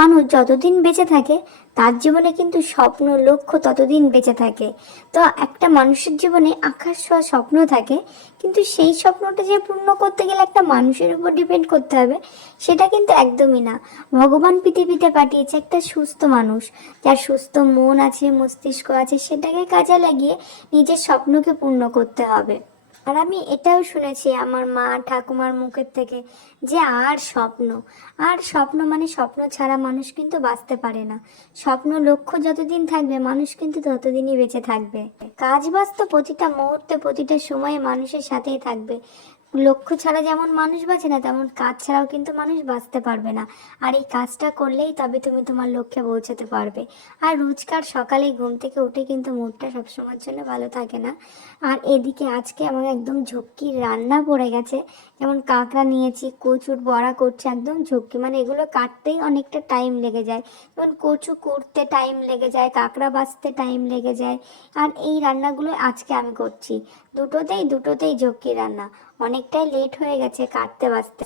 মানুষ যতদিন বেঁচে থাকে তার জীবনে কিন্তু স্বপ্ন লক্ষ্য ততদিন বেঁচে থাকে। তো একটা মানুষের জীবনে আকাশ ছোঁয়া স্বপ্ন থাকে, কিন্তু সেই স্বপ্নটা যে পূর্ণ করতে গেলে একটা মানুষের উপর ডিপেন্ড করতে হবে, সেটা কিন্তু একদমই না। ভগবান পৃথিবীতে পাঠিয়েছে একটা সুস্থ মানুষ, যার সুস্থ মন আছে, মস্তিষ্ক আছে, সেটাকে কাজে লাগিয়ে নিজের স্বপ্নকে পূর্ণ করতে হবে। আর আমি এটাও শুনেছি আমার মা ঠাকুমার মুখের থেকে, যে আর স্বপ্ন মানে স্বপ্ন ছাড়া মানুষ কিন্তু বাঁচতে পারে না। স্বপ্ন লক্ষ্য যতদিন থাকবে মানুষ কিন্তু ততদিনই বেঁচে থাকবে। কাজ বাস্তব প্রতিটা মুহূর্তে প্রতিটা সময়ে মানুষের সাথেই থাকবে। লক্ষ্য ছাড়া যেমন মানুষ বাঁচে না, তেমন কাজ ছাড়াও কিন্তু মানুষ বাঁচতে পারবে না। আর এই কাজটা করলেই তবে তুমি তোমার লক্ষ্যে পৌঁছাতে পারবে। আর রোজকার সকালে ঘুম থেকে উঠে কিন্তু মুডটা সবসময়ের জন্য ভালো থাকে না। আর এদিকে আজকে আমার একদম ঝক্কির রান্না পড়ে গেছে। যেমন কাঁকড়া নিয়েছি, কচুর বড়া করছে, একদম ঝক্কি, মানে এগুলো কাটতেই অনেকটা টাইম লেগে যায়। যেমন কচু করতে টাইম লেগে যায়, কাঁকড়া বাছতে টাইম লেগে যায়। আর এই রান্নাগুলো আজকে আমি করছি, দুটোতেই ঝক্কি রান্না। অনেকটাই লেট হয়ে গেছে কাটতে বাছতে।